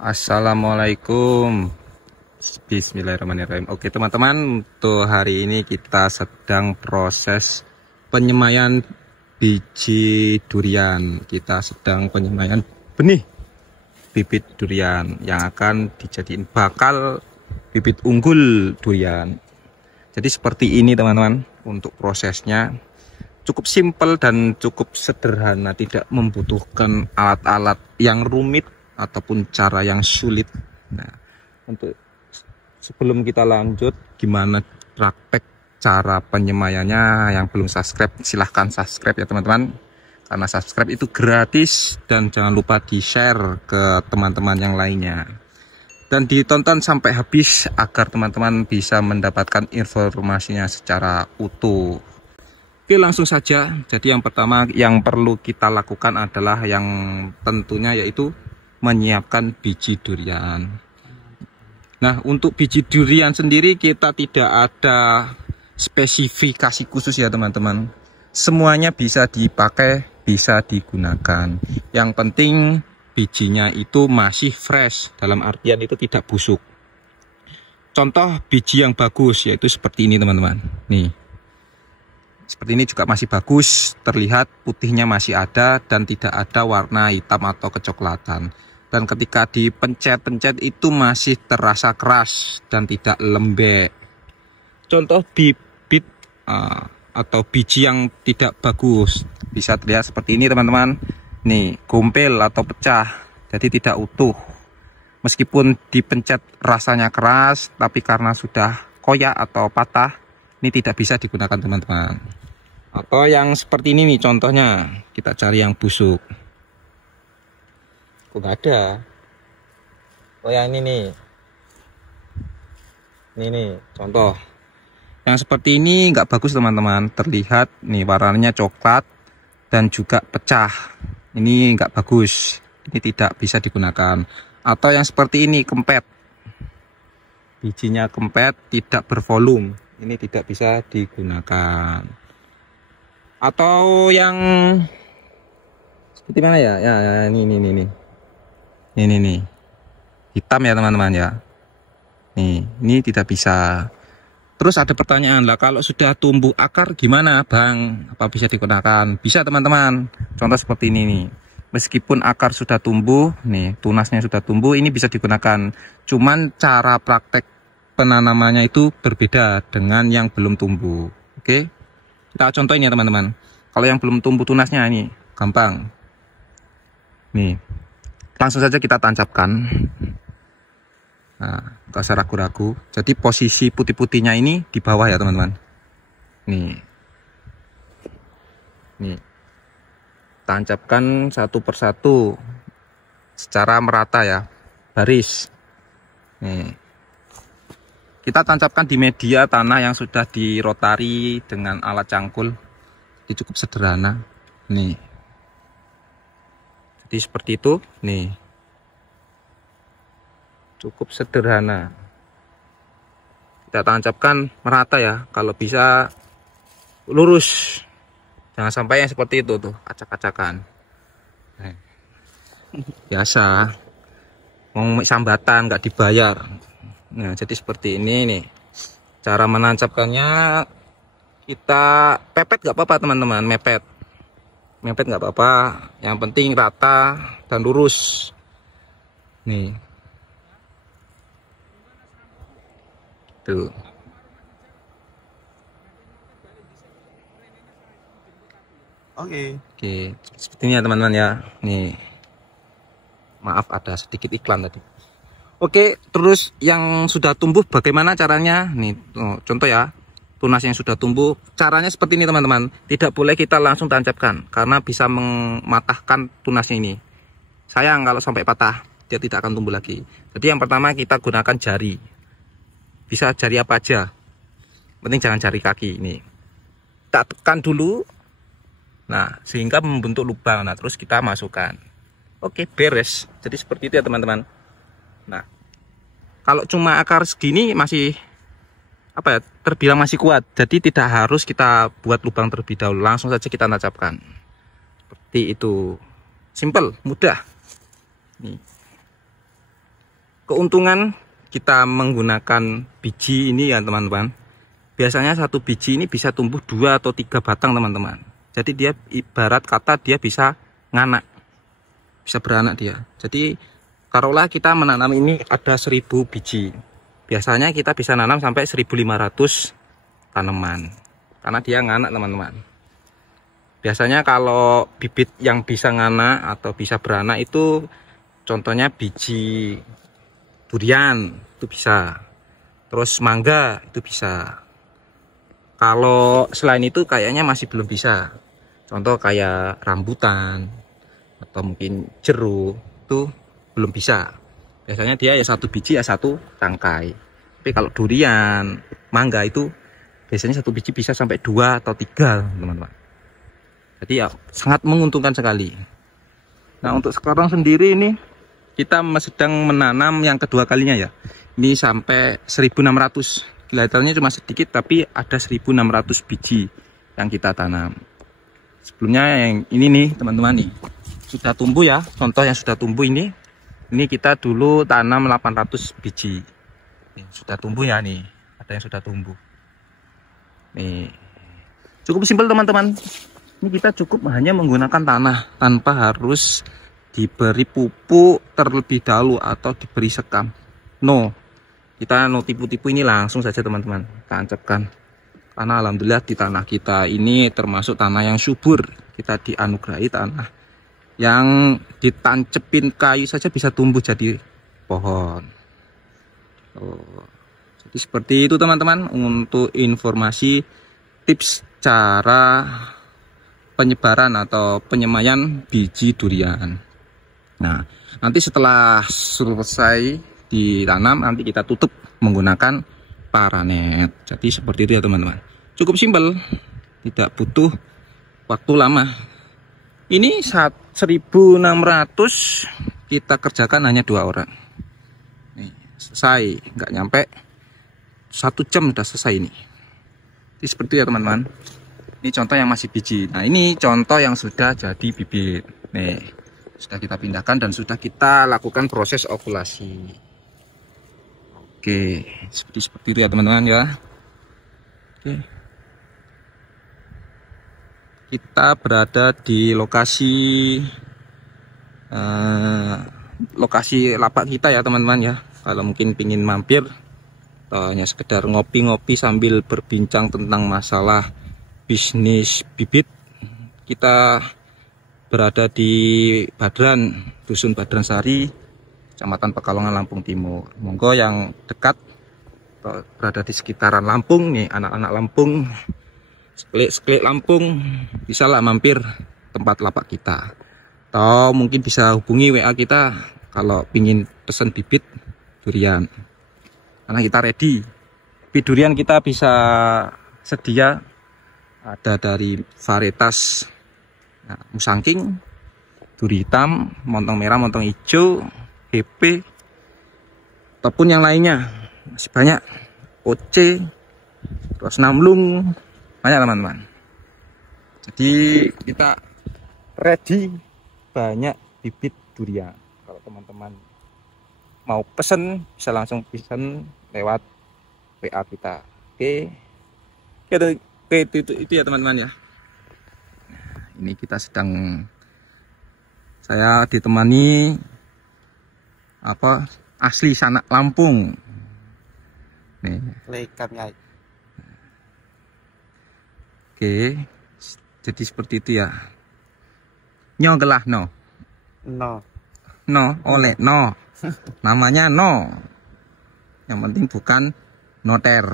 Assalamualaikum. Bismillahirrahmanirrahim. Oke teman-teman, untuk hari ini kita sedang proses penyemaian biji durian. Kita sedang penyemaian benih bibit durian yang akan dijadiin bakal bibit unggul durian. Jadi seperti ini teman-teman, untuk prosesnya cukup simpel dan cukup sederhana, tidak membutuhkan alat-alat yang rumit ataupun cara yang sulit. Nah, untuk sebelum kita lanjut, gimana praktek cara penyemaiannya, yang belum subscribe silahkan subscribe ya teman-teman, karena subscribe itu gratis. Dan jangan lupa di share ke teman-teman yang lainnya dan ditonton sampai habis agar teman-teman bisa mendapatkan informasinya secara utuh. Oke, langsung saja. Jadi yang pertama yang perlu kita lakukan adalah yang tentunya yaitu menyiapkan biji durian. Nah, untuk biji durian sendiri kita tidak ada spesifikasi khusus ya teman-teman. Semuanya bisa dipakai, bisa digunakan. Yang penting bijinya itu masih fresh, dalam artian itu tidak busuk. Contoh biji yang bagus yaitu seperti ini teman-teman. Nih. Seperti ini juga masih bagus, terlihat putihnya masih ada dan tidak ada warna hitam atau kecoklatan. Dan ketika dipencet-pencet itu masih terasa keras dan tidak lembek. Contoh bibit atau biji yang tidak bagus bisa terlihat seperti ini teman-teman. Nih, gompel atau pecah, jadi tidak utuh. Meskipun dipencet rasanya keras, tapi karena sudah koyak atau patah, ini tidak bisa digunakan teman-teman. Atau yang seperti ini nih contohnya, kita cari yang busuk. Kok nggak ada? Oh yang ini nih. Ini nih contoh. Yang seperti ini nggak bagus teman-teman. Terlihat nih warnanya coklat dan juga pecah. Ini nggak bagus. Ini tidak bisa digunakan. Atau yang seperti ini kempet. Bijinya kempet, tidak bervolume. Ini tidak bisa digunakan. Atau yang seperti mana ya? Ya ini. Ini nih hitam ya teman-teman ya. Ini tidak bisa. Terus ada pertanyaan lah, kalau sudah tumbuh akar gimana bang, apa bisa digunakan? Bisa teman-teman. Contoh seperti ini nih, meskipun akar sudah tumbuh nih, tunasnya sudah tumbuh, ini bisa digunakan. Cuman cara praktek penanamannya itu berbeda dengan yang belum tumbuh. Oke, kita contohin ya teman-teman. Kalau yang belum tumbuh tunasnya ini gampang nih, langsung saja kita tancapkan. Nah, gak usah ragu-ragu. Jadi posisi putih-putihnya ini di bawah ya teman-teman. Nih, tancapkan satu persatu secara merata ya, baris. Nih, kita tancapkan di media tanah yang sudah dirotari dengan alat cangkul. Ini cukup sederhana. Nih. Jadi seperti itu nih, cukup sederhana. Kita tancapkan merata ya, kalau bisa lurus, jangan sampai yang seperti itu tuh acak-acakan. Biasa mau sambatan nggak dibayar. Nah, jadi seperti ini nih cara menancapkannya. Kita pepet nggak apa-apa teman-teman, mepet nggak apa-apa, yang penting rata dan lurus. Nih tuh. Oke, seperti ini ya teman-teman ya. Nih, maaf ada sedikit iklan tadi. Oke, terus yang sudah tumbuh bagaimana caranya? Nih contoh ya, tunas yang sudah tumbuh, caranya seperti ini teman-teman. Tidak boleh kita langsung tancapkan karena bisa mematahkan tunasnya ini. Sayang kalau sampai patah, dia tidak akan tumbuh lagi. Jadi yang pertama kita gunakan jari. Bisa jari apa aja, penting jangan jari kaki. Ini kita tekan dulu, nah sehingga membentuk lubang. Nah terus kita masukkan. Oke, beres. Jadi seperti itu ya teman-teman. Nah, kalau cuma akar segini masih apa ya, terbilang masih kuat, jadi tidak harus kita buat lubang terlebih dahulu, langsung saja kita tancapkan seperti itu. Simple, mudah nih. keuntungan kita menggunakan biji ini ya teman-teman. Biasanya satu biji ini bisa tumbuh 2 atau 3 batang teman-teman. Jadi dia ibarat kata dia bisa nganak, bisa beranak dia. Jadi taruhlah kita menanam ini ada 1000 biji. Biasanya kita bisa nanam sampai 1500 tanaman. Karena dia nganak teman-teman. Biasanya kalau bibit yang bisa nganak atau bisa beranak itu contohnya biji durian itu bisa, terus mangga itu bisa. Kalau selain itu kayaknya masih belum bisa. Contoh kayak rambutan atau mungkin jeruk itu belum bisa. Biasanya dia ya satu biji ya satu tangkai. Tapi kalau durian, mangga itu biasanya satu biji bisa sampai 2 atau 3 teman-teman. Jadi ya sangat menguntungkan sekali. Nah untuk sekarang sendiri ini kita sedang menanam yang kedua kalinya ya. Ini sampai 1600. Kelihatannya cuma sedikit tapi ada 1600 biji yang kita tanam. Sebelumnya yang ini nih teman-teman nih sudah tumbuh ya. Contoh yang sudah tumbuh ini kita dulu tanam 800 biji. Nih, sudah tumbuh ya nih. Ada yang sudah tumbuh. Nih. Cukup simpel teman-teman. Ini kita cukup hanya menggunakan tanah tanpa harus diberi pupuk terlebih dahulu atau diberi sekam. No, kita no tipu-tipu ini langsung saja teman-teman tancapkan. Karena alhamdulillah di tanah kita ini termasuk tanah yang subur. Kita dianugerahi tanah yang ditancepin kayu saja bisa tumbuh jadi pohon. Jadi seperti itu teman-teman untuk informasi tips cara penyebaran atau penyemaian biji durian. Nah, nanti setelah selesai ditanam, nanti kita tutup menggunakan paranet. Jadi seperti itu ya teman-teman. Cukup simpel, tidak butuh waktu lama. Ini 1600 kita kerjakan hanya 2 orang. Nih, selesai, nggak nyampe 1 jam sudah selesai ini. Jadi seperti itu ya teman-teman. Ini contoh yang masih biji. Nah ini contoh yang sudah jadi bibit. Nih sudah kita pindahkan dan sudah kita lakukan proses okulasi. Oke, seperti itu ya teman-teman ya. Oke. Kita berada di lokasi lapak kita ya teman-teman ya. Kalau mungkin pingin mampir atau hanya sekedar ngopi-ngopi sambil berbincang tentang masalah bisnis bibit, kita berada di Badran, Dusun Badran Sari, Kecamatan Pekalongan, Lampung Timur. Monggo yang dekat berada di sekitaran Lampung nih, anak-anak Lampung, seklik Lampung, bisa lah mampir tempat lapak kita. Atau mungkin bisa hubungi WA kita kalau pingin pesen bibit durian. Karena kita ready. Bibit durian kita bisa sedia ada dari varietas musangking, duri hitam, montong merah, montong hijau, PP, ataupun yang lainnya. Masih banyak, OC, terus namlung, banyak teman-teman. Jadi kita ready banyak bibit durian. Kalau teman-teman mau pesen bisa langsung pesen lewat WA kita. Oke. Oke, itu ya teman-teman ya. Ini kita saya ditemani asli sanak Lampung. Nih. Oke, jadi seperti itu ya. Nyogelah no. Oleh no. Namanya no. Yang penting bukan noter.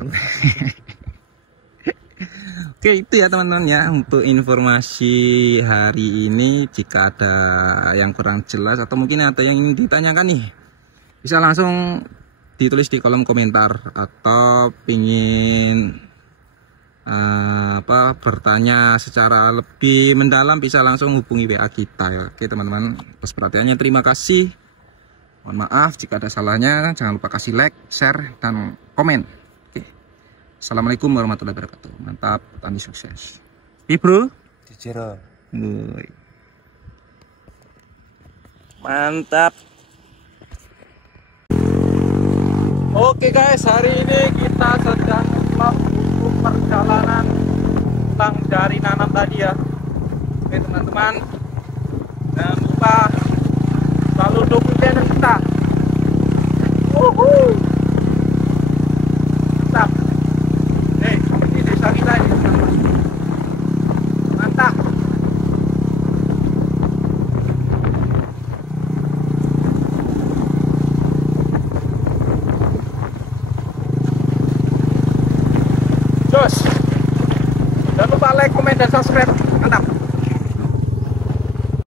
Oke, itu ya teman-teman ya untuk informasi hari ini. Jika ada yang kurang jelas atau mungkin ada yang ingin ditanyakan nih, bisa langsung ditulis di kolom komentar. Atau pingin bertanya secara lebih mendalam, bisa langsung hubungi WA kita ya. Oke teman-teman, atas perhatiannya terima kasih. Mohon maaf jika ada salahnya. Jangan lupa kasih like, share, dan komen. Assalamualaikum warahmatullahi wabarakatuh. Mantap, petani sukses. Bro. Mantap. Oke guys, hari ini kita sedang melakukan perjalanan pulang dari nanam tadi ya. Oke teman-teman, jangan lupa selalu dukung channel kita. Mantap. Seperti desa kita ini teman-teman. Mantap. Jos, jangan lupa like, komen, dan subscribe. Mantap.